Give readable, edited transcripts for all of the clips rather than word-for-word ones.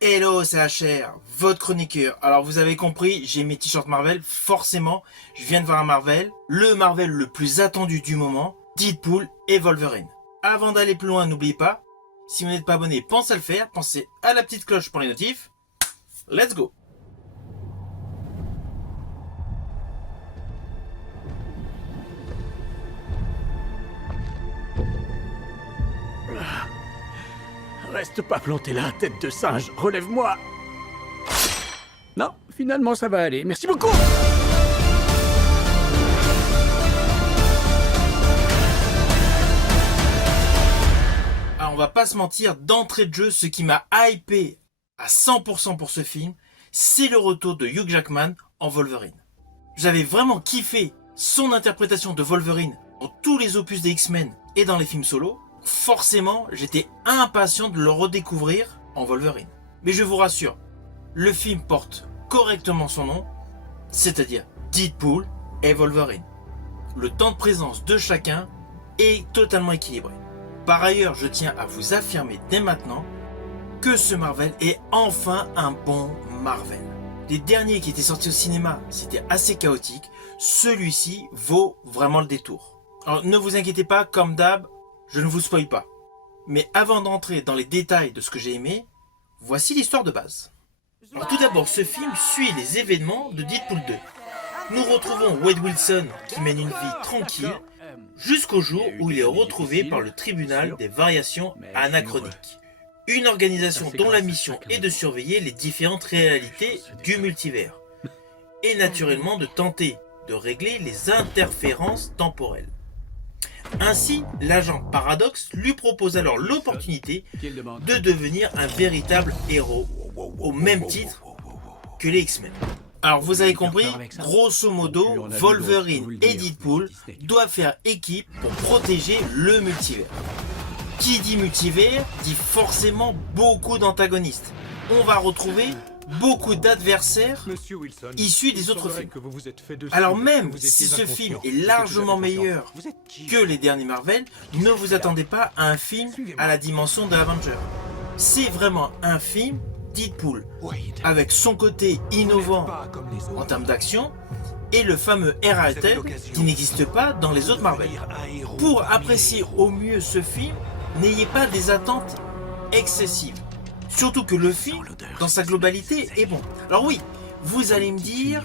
Hello, c'est HR, votre chroniqueur. Alors vous avez compris, j'ai mes t-shirts Marvel, forcément, je viens de voir un Marvel, le Marvel le plus attendu du moment, Deadpool et Wolverine. Avant d'aller plus loin, n'oubliez pas, si vous n'êtes pas abonné, pensez à le faire, pensez à la petite cloche pour les notifs. Let's go! Reste pas planté là, tête de singe, relève-moi. Non, finalement ça va aller, merci beaucoup. Alors on va pas se mentir, d'entrée de jeu, ce qui m'a hypé à 100% pour ce film, c'est le retour de Hugh Jackman en Wolverine. J'avais vraiment kiffé son interprétation de Wolverine dans tous les opus des X-Men et dans les films solo. Forcément, j'étais impatient de le redécouvrir en Wolverine. Mais je vous rassure, le film porte correctement son nom, c'est-à-dire Deadpool et Wolverine. Le temps de présence de chacun est totalement équilibré. Par ailleurs, je tiens à vous affirmer dès maintenant que ce Marvel est enfin un bon Marvel. Les derniers qui étaient sortis au cinéma, c'était assez chaotique. Celui-ci vaut vraiment le détour. Alors ne vous inquiétez pas, comme d'hab, je ne vous spoil pas. Mais avant d'entrer dans les détails de ce que j'ai aimé, voici l'histoire de base. Alors tout d'abord, ce film suit les événements de Deadpool 2. Nous retrouvons Wade Wilson qui mène une vie tranquille jusqu'au jour où il est retrouvé par le tribunal des variations anachroniques. Une organisation dont la mission est de surveiller les différentes réalités du multivers. Et naturellement de tenter de régler les interférences temporelles. Ainsi, l'agent Paradox lui propose alors l'opportunité de devenir un véritable héros, au même titre que les X-Men. Alors vous avez compris, grosso modo, Wolverine et Deadpool doivent faire équipe pour protéger le multivers. Qui dit multivers dit forcément beaucoup d'antagonistes. On va retrouver beaucoup d'adversaires issus des autres films. Alors même si ce film est largement meilleur que les derniers Marvel, ne vous attendez pas à un film à la dimension de Avengers. C'est vraiment un film Deadpool, avec son côté innovant en termes d'action et le fameux R-rated qui n'existe pas dans les autres Marvel. Pour apprécier au mieux ce film, n'ayez pas des attentes excessives. Surtout que le film, dans sa globalité, est bon. Alors oui, vous allez me dire,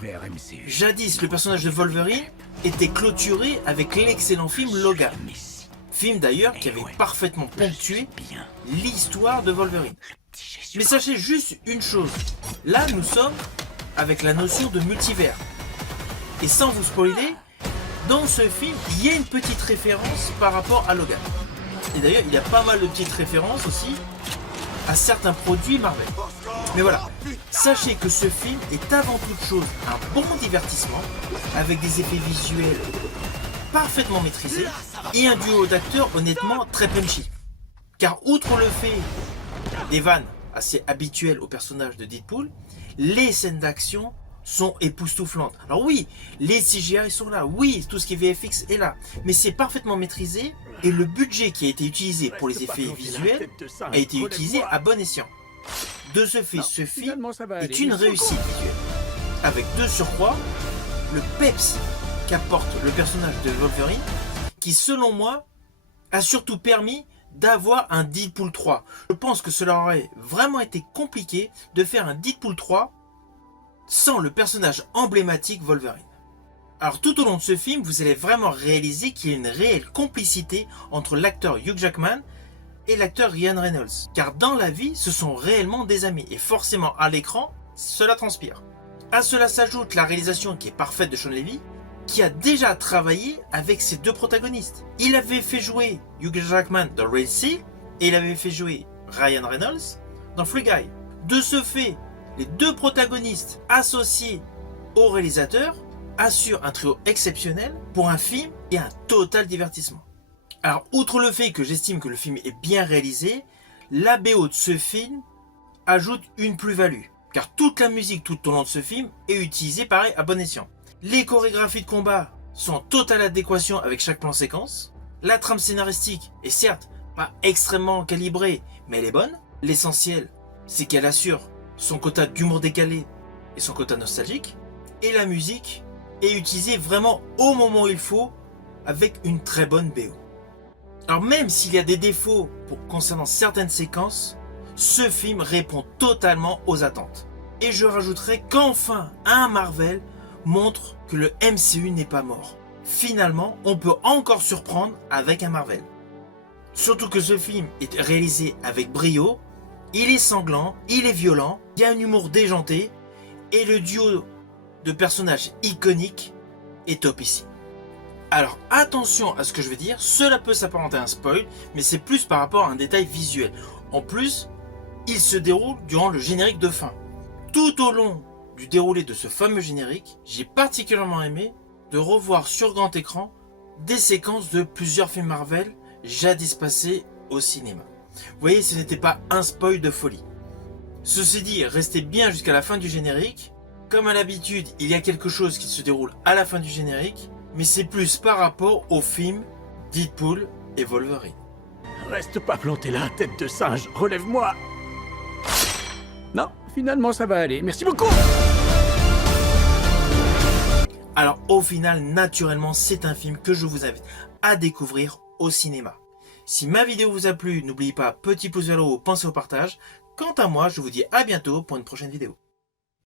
jadis le personnage de Wolverine était clôturé avec l'excellent film Logan. Film d'ailleurs qui avait parfaitement ponctué l'histoire de Wolverine. Mais sachez juste une chose, là nous sommes avec la notion de multivers. Et sans vous spoiler, dans ce film, il y a une petite référence par rapport à Logan. Et d'ailleurs, il y a pas mal de petites références aussi à certains produits Marvel. Mais voilà, sachez que ce film est avant toute chose un bon divertissement, avec des effets visuels parfaitement maîtrisés, et un duo d'acteurs honnêtement très punchy. Car outre le fait des vannes assez habituelles au personnage de Deadpool, les scènes d'action sont époustouflantes. Alors oui, les CGI sont là, oui, tout ce qui est VFX est là, mais c'est parfaitement maîtrisé et le budget qui a été utilisé pour les effets visuels a été utilisé à bon escient. De ce fait, ce film est une réussite visuelle. Avec de surcroît, le peps qu'apporte le personnage de Wolverine, qui selon moi a surtout permis d'avoir un Deadpool 3. Je pense que cela aurait vraiment été compliqué de faire un Deadpool 3 sans le personnage emblématique Wolverine. Alors tout au long de ce film, vous allez vraiment réaliser qu'il y a une réelle complicité entre l'acteur Hugh Jackman et l'acteur Ryan Reynolds. Car dans la vie, ce sont réellement des amis. Et forcément, à l'écran, cela transpire. À cela s'ajoute la réalisation qui est parfaite de Shawn Levy, qui a déjà travaillé avec ses deux protagonistes. Il avait fait jouer Hugh Jackman dans Red Sea et il avait fait jouer Ryan Reynolds dans Free Guy. De ce fait, les deux protagonistes associés au réalisateur assurent un trio exceptionnel pour un film et un total divertissement. Alors, outre le fait que j'estime que le film est bien réalisé, la BO de ce film ajoute une plus-value, car toute la musique tout au long de ce film est utilisée pareil à bon escient. Les chorégraphies de combat sont en totale adéquation avec chaque plan séquence. La trame scénaristique est certes pas extrêmement calibrée, mais elle est bonne. L'essentiel c'est qu'elle assure son quota d'humour décalé et son quota nostalgique, et la musique est utilisée vraiment au moment où il faut, avec une très bonne BO. Alors même s'il y a des défauts concernant certaines séquences, ce film répond totalement aux attentes. Et je rajouterai qu'enfin un Marvel montre que le MCU n'est pas mort. Finalement, on peut encore surprendre avec un Marvel. Surtout que ce film est réalisé avec brio, il est sanglant, il est violent, il y a un humour déjanté, et le duo de personnages iconiques est topissime. Alors attention à ce que je vais dire, cela peut s'apparenter à un spoil, mais c'est plus par rapport à un détail visuel. En plus, il se déroule durant le générique de fin. Tout au long du déroulé de ce fameux générique, j'ai particulièrement aimé de revoir sur grand écran des séquences de plusieurs films Marvel jadis passés au cinéma. Vous voyez, ce n'était pas un spoil de folie. Ceci dit, restez bien jusqu'à la fin du générique. Comme à l'habitude, il y a quelque chose qui se déroule à la fin du générique, mais c'est plus par rapport au film Deadpool et Wolverine. Reste pas planté là, tête de singe, relève-moi. Non, finalement ça va aller, merci beaucoup. Alors au final, naturellement, c'est un film que je vous invite à découvrir au cinéma. Si ma vidéo vous a plu, n'oubliez pas, petit pouce vers le haut, pensez au partage. Quant à moi, je vous dis à bientôt pour une prochaine vidéo.